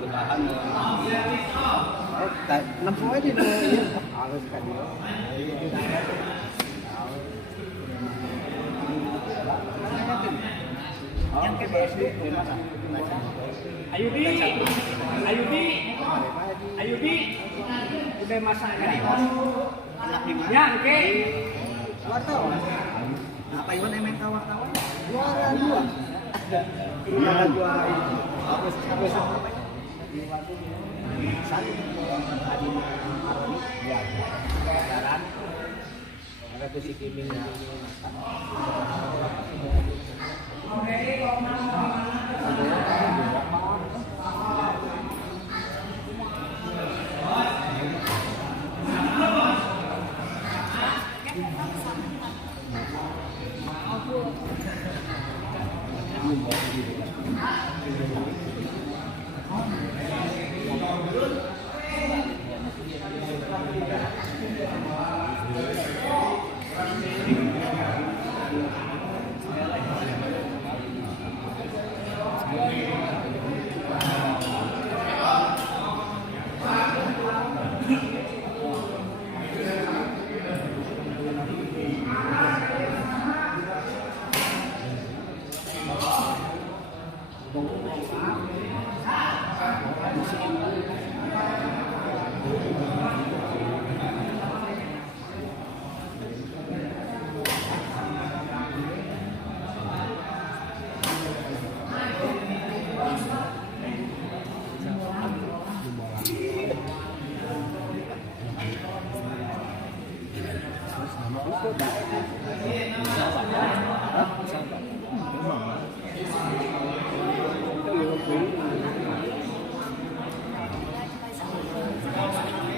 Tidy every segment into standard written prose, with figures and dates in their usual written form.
bertahan. Lampu aja dulu. Harus kan dia. Yang ke BSD Ayudi, Ayudi, Ayudi, udah masak kan? anak di mana? Yang ke Wartawan. Apa Iwan emang wartawan? Juara 2. Juara 2 ini. Habis apa? Satu tadi ya jalan ada tuh si Kiming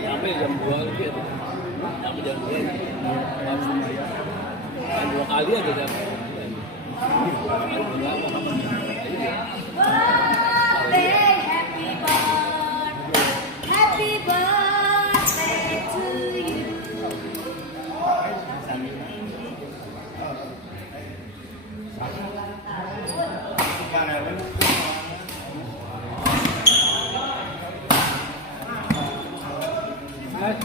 Sampai jam 2 gitu. Sampai jam 2. Dua kali aja jam. Happy birthday to you. Hah?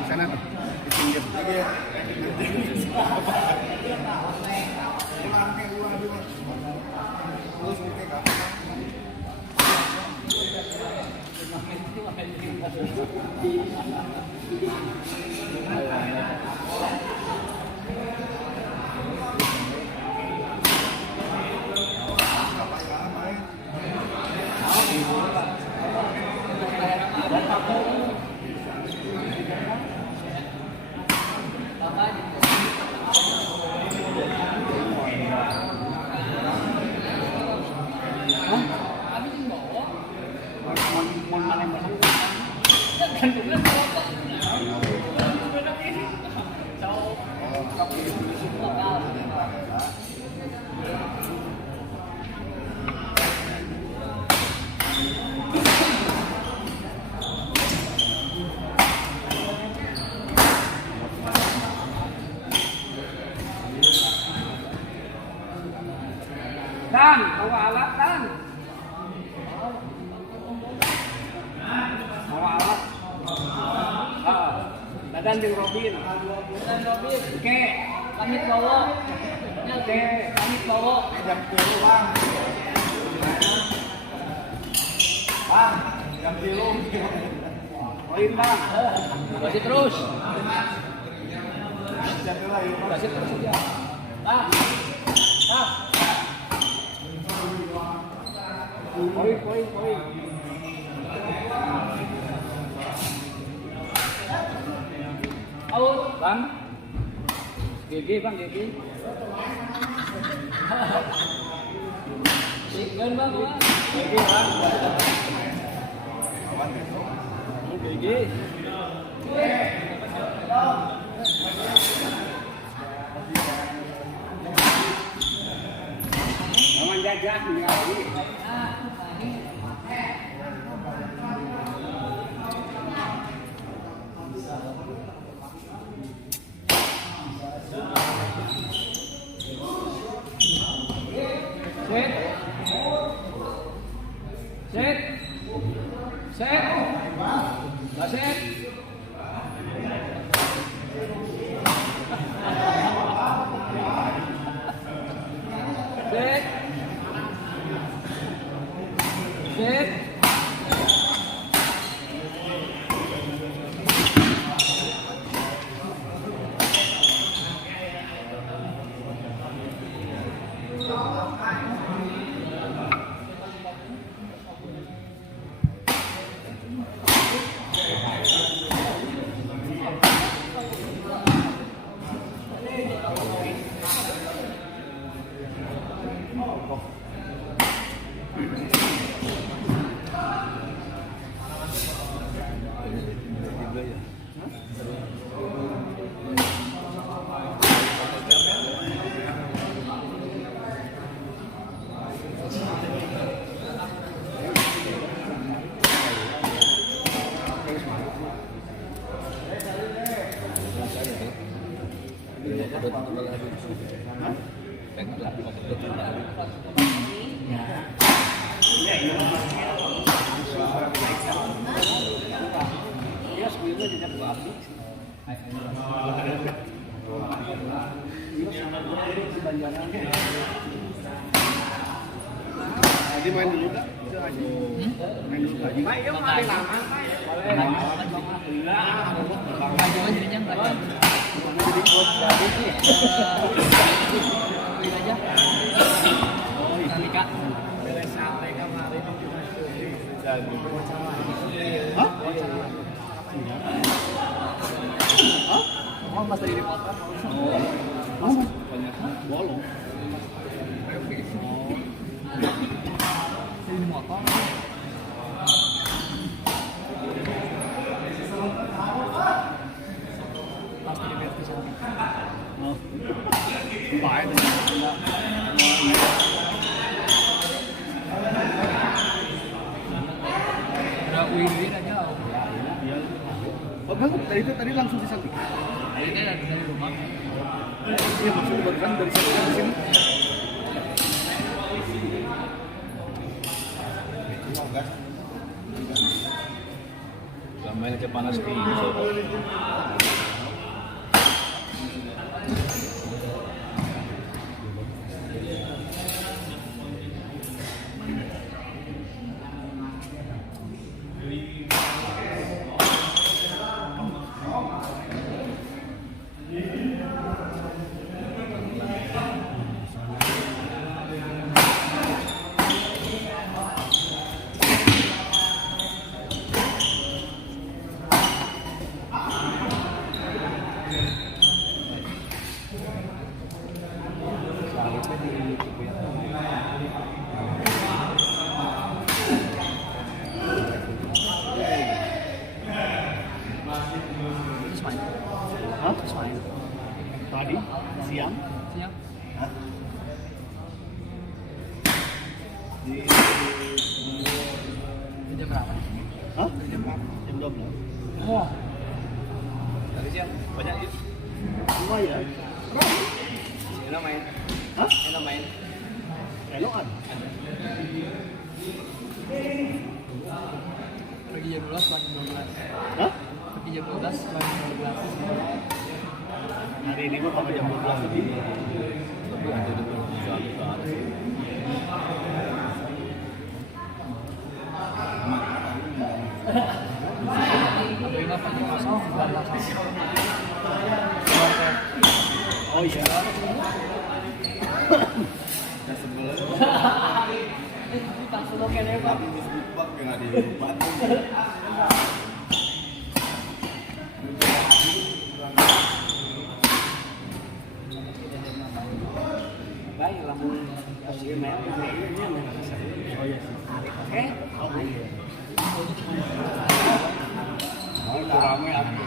Di sana tuh, di pinggir. Dan, bawa alat dan. Bawa alat. Dadan jeung Robin. Oke, pamit bawa. Oke, pamit bawa. Jam 10 bang. Bang, jam 10. Poin bang. Masih terus. Masih terus aja. Ah. Ah. Poin. Bang. GG bang, GG. Sigan bang, GG bang. GG. Lawan jajah nih lagi. Set. Set. Set. Set. Set. Iya, sebelumnya tidak habis. Jadi main dulu kak? Main dulu lagi. Main dong, main lama. Jangan jadinya enggak ada. Jadi coach lagi sih. Ini aja. Nanti Kak. Sampai kemarin Hah? Oh, pas tadi di motor. Oh, banyak bolong. Di motor. Pas tadi di motor. Oh. Baik. Udah win-win aja. Iya. Oh, kan tadi langsung disamping. Ini dari rumah. Iya, maksudnya bukan dari sana ke sini. Main aja panas di Hah? Tadi siang siang. Hah? Di Jam berapa? Hah? Jam 12. Oh. Tadi siang banyak itu. Lumayan. Ini main. Hah? Ini main. Elokan. Pergi jam 12 pulang jam 12. Hah? Pergi jam 12 pulang jam 12. Hari ini mah sampai jam 12 lebih. Lebih ada di soal sih. Tapi nggak pakai kosong, nggak Oh iya. pas lo kene Pak. Pak yang ada di rumah. Dia main apa sih? Oh iya sih. Oh, itu rame aku.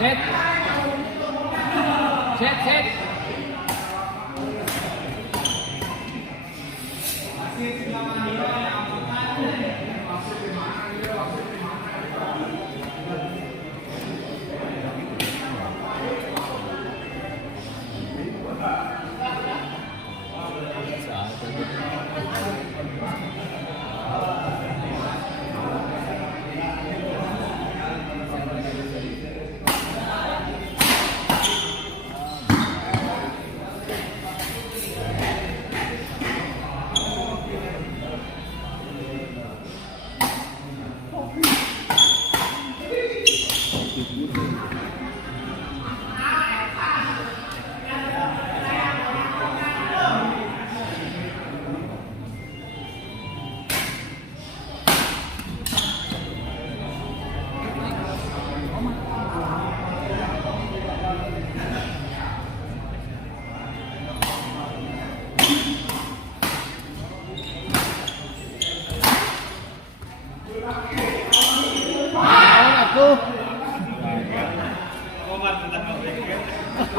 Set.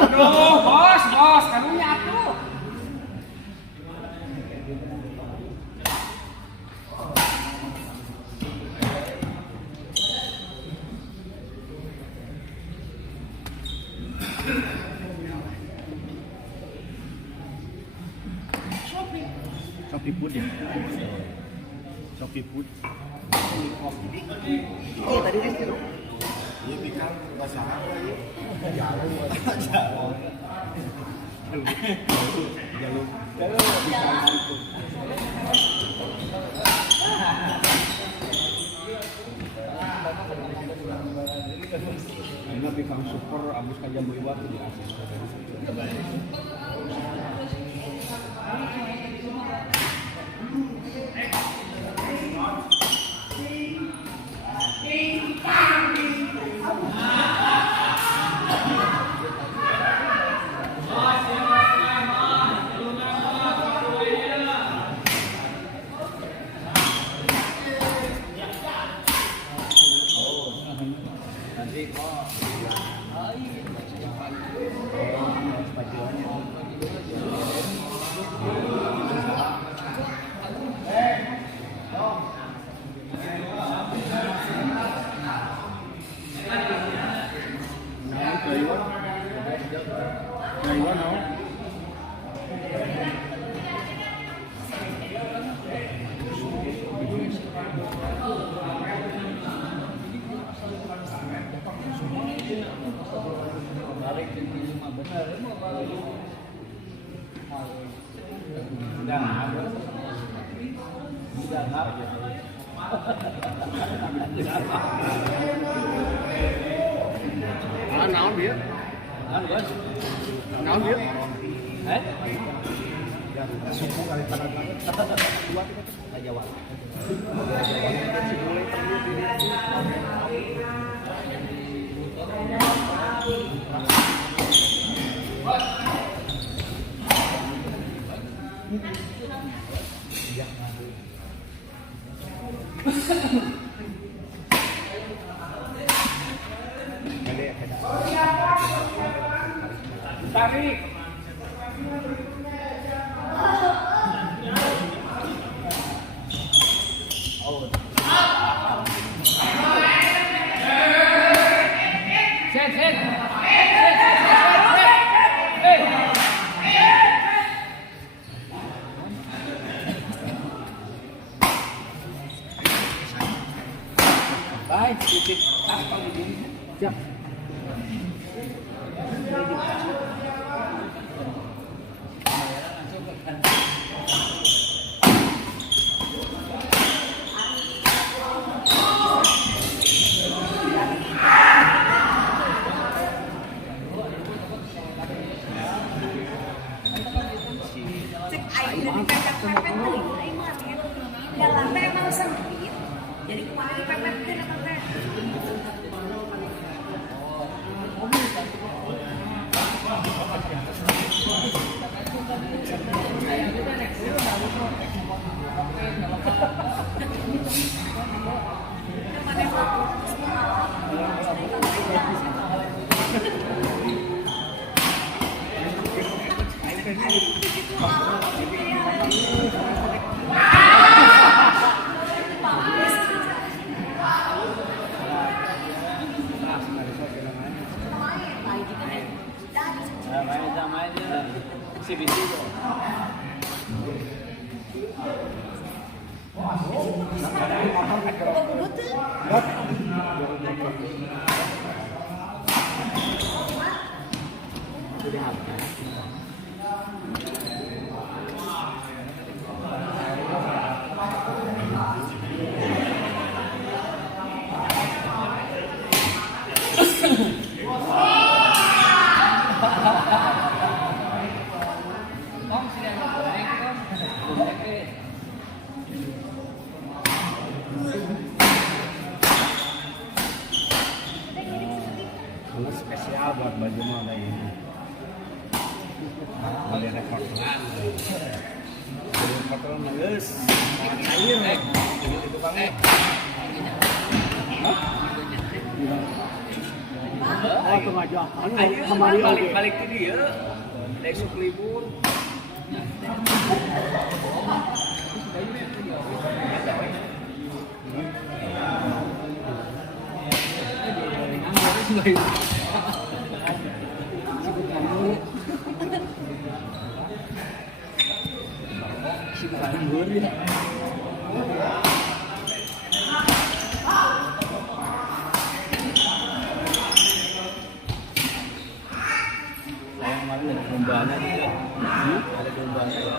Aduh, bos, kanunya atuh. Shopee Food ya? Shopee Food. Iya tadi disuruh. Iya bikin bahasa apa ya? Jalur. Ini pikang super abis kajian buiwat di asis. Naon dia? Naon dia? Suku kali tangan. Jawa. Tarik. Set, set. Baik, titik apa begini? Siap. Cek air dari pepet-pepet tuh, aing mah ya. Jalannya emang sempit. Jadi kemarin dipepet ke depan. Spesial buat baju mah ada ini. Ada rekor. Rekor nangis. Air itu Bang. Oh, tuh aja. Kembali balik ke dia. Besok libur. Ada dombanya juga. Ada dombanya ya.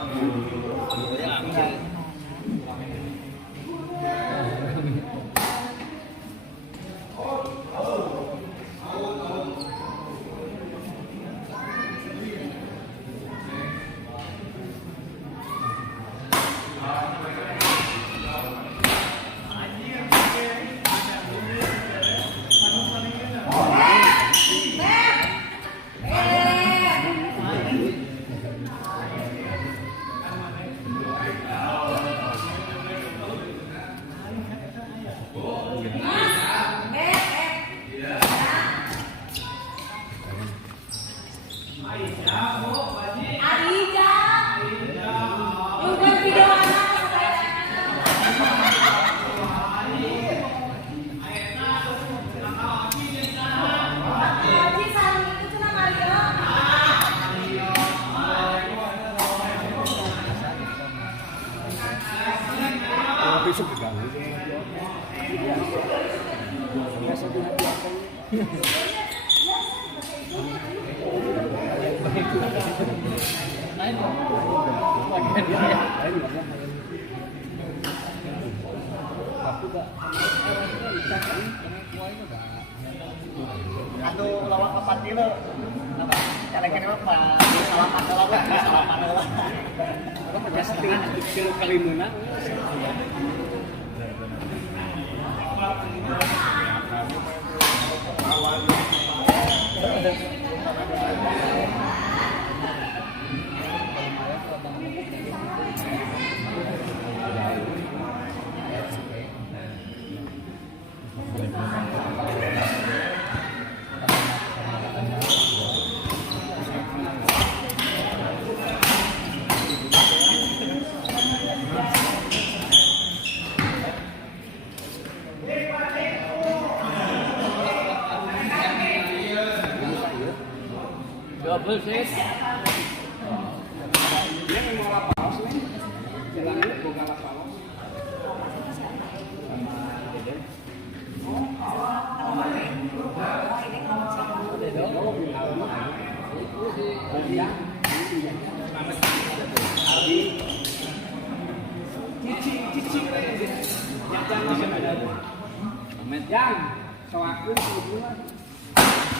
Besok diganggu. Biasa Aduh, lawan 4 kilo. Kira-kira apa? Salaman lah. Kamu biasa kilo kali menang. Double set. Dia memang lapaus nih. Jalannya bukan lapaus. Yang soakeun kuduan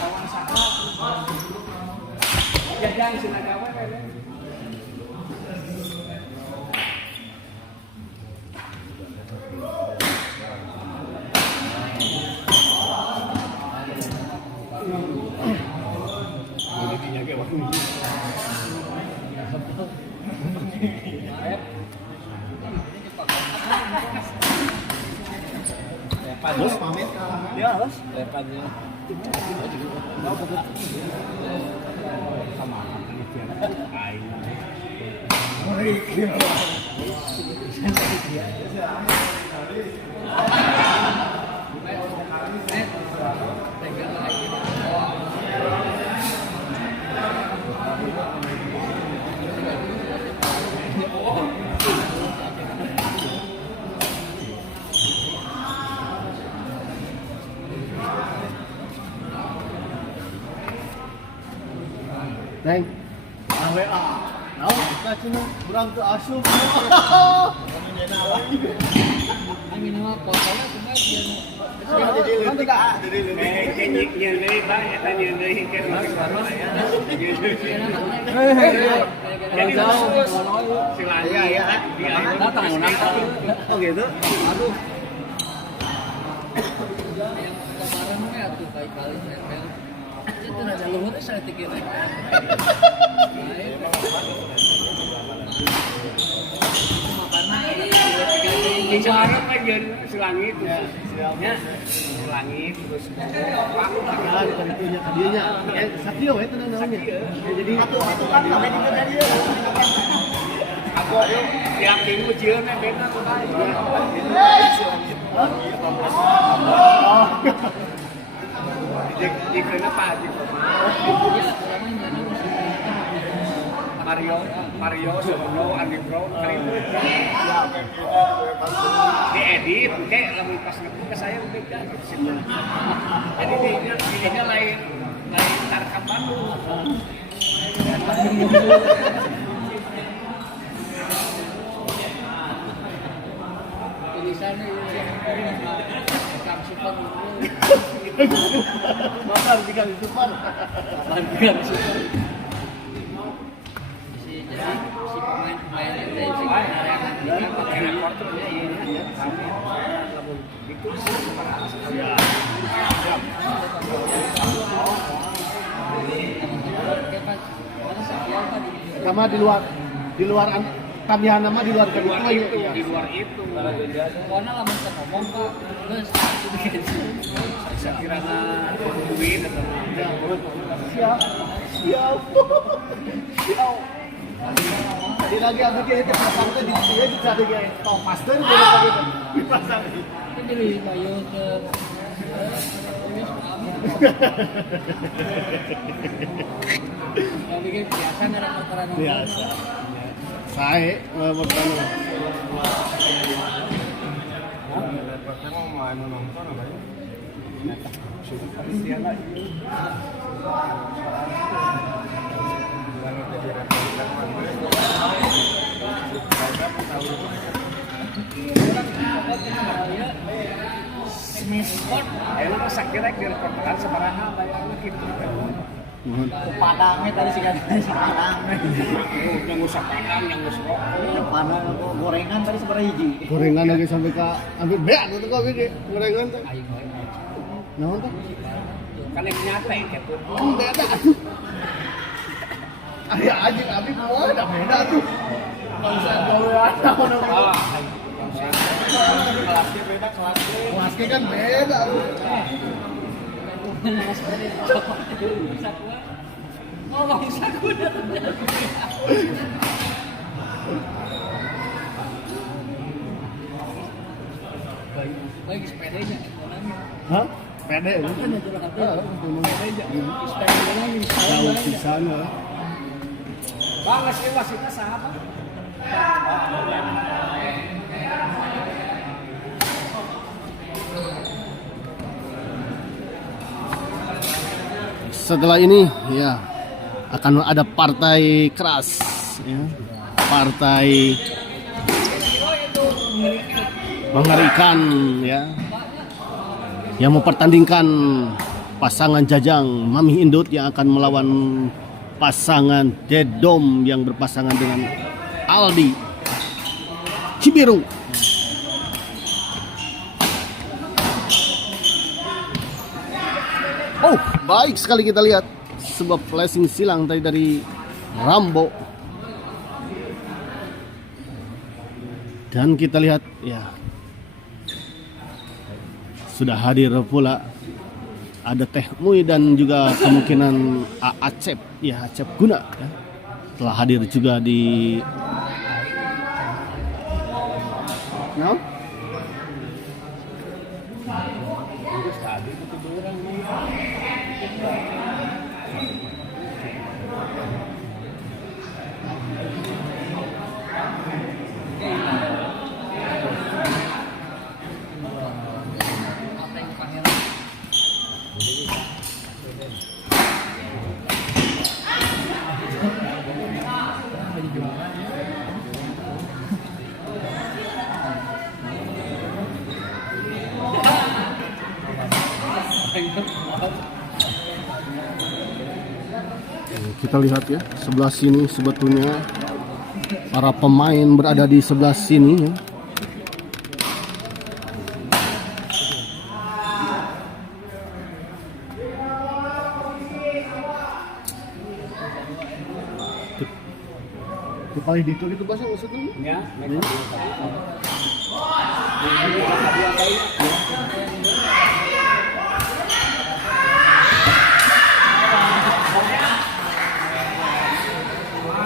kawan sakra jajang sinagawa we. Bos pamit. Ya, Bos. Lepannya. Sama Neng. WA. Nah, kita cina kurang ke asup. Ini nama fotonya cuma dia. Oh gitu. Aduh. Yang kemarin mah tuh kali nempel. Itu ada luhurnya saya tikir. Bicara kan jadi selangit, ya, selangit terus Nah, bukan punya kadianya. Satrio itu namanya. Jadi aku kan sampai di tadi. Aku yang minggu ciumnya beda tuh kan. Di kenapa gitu? Mario sebelum Andi Bro diedit, kayak lalu pas ngetik ke saya beda gitu. Jadi ini lain tarkam Bandung. Tulisannya rekam super. bakar dikali super. Rekam super. Jadi si pemain itu sih yang pakai rekor tuh ya ini itu Sama di luar tambahan nama di luar di luar itu pokoknya lah mau ngomong Pak terus saya kira duit atau siap. Tadi lagi aku kayak itu pasang tuh di dia juga ada kayak top master gitu dipasang. itu jadi bayu ke yang bikin biasa nggak kotoran Biasa. Saya bertemu. Smithford, ayo lu sakira di reporteran sabaraha bayar gitu. Mohon. Padangnya tadi sih kan padangnya. Yang usah padang, yang usah rokok. Padang apa gorengan tadi seberapa hiji? Gorengan lagi sampai ke ambil beak gitu kok gitu. Gorengan tuh. Naon tuh? Kan yang nyata gitu. Beda tuh. Aya anjing abi mau ada beda tuh. Bangsa gawean naon apa. Kelasnya beda, kelasnya. Kelasnya kan beda tuh. Oh, bisa kuda. Lagi sepedanya, Hah? Pede bukan ya curhat ya. Sepeda Sepedanya lagi jauh di sana. Bang, ngasih wasitnya sahabat. Setelah ini ya akan ada partai keras ya. Partai mengerikan ya. Yang mempertandingkan pasangan Jajang Mami Indut yang akan melawan pasangan Dedom yang berpasangan dengan Aldi Cibiru. Oh, baik sekali kita lihat sebuah flashing silang tadi dari Rambo. Dan kita lihat ya sudah hadir pula ada Teh Mui dan juga kemungkinan Acep ya, Acep Guna ya. Telah hadir juga di no? Kita lihat ya, sebelah sini sebetulnya para pemain berada di sebelah sini ya. Itu paling dito gitu bahasa maksudnya? Ya,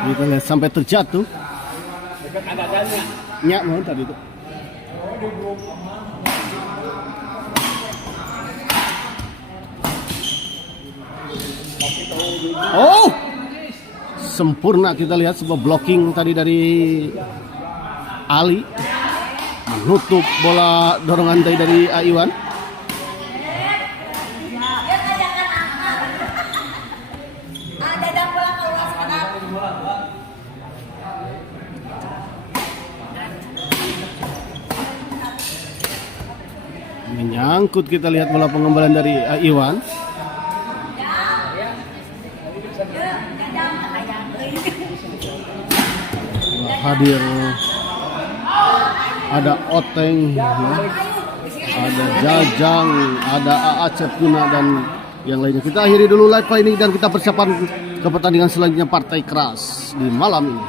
Kita lihat sampai terjatuh. dekat ada adanya. Nyak mau tadi itu. Oh, sempurna kita lihat sebuah blocking tadi dari Ali menutup bola dorongan tadi dari Aiwan. Menyangkut kita lihat bola pengembalian dari Iwan. Hadir ada Oteng ya. Ada Jajang, ada Acep Guna dan yang lainnya. Kita akhiri dulu live kali ini dan kita persiapan ke pertandingan selanjutnya partai keras di malam ini.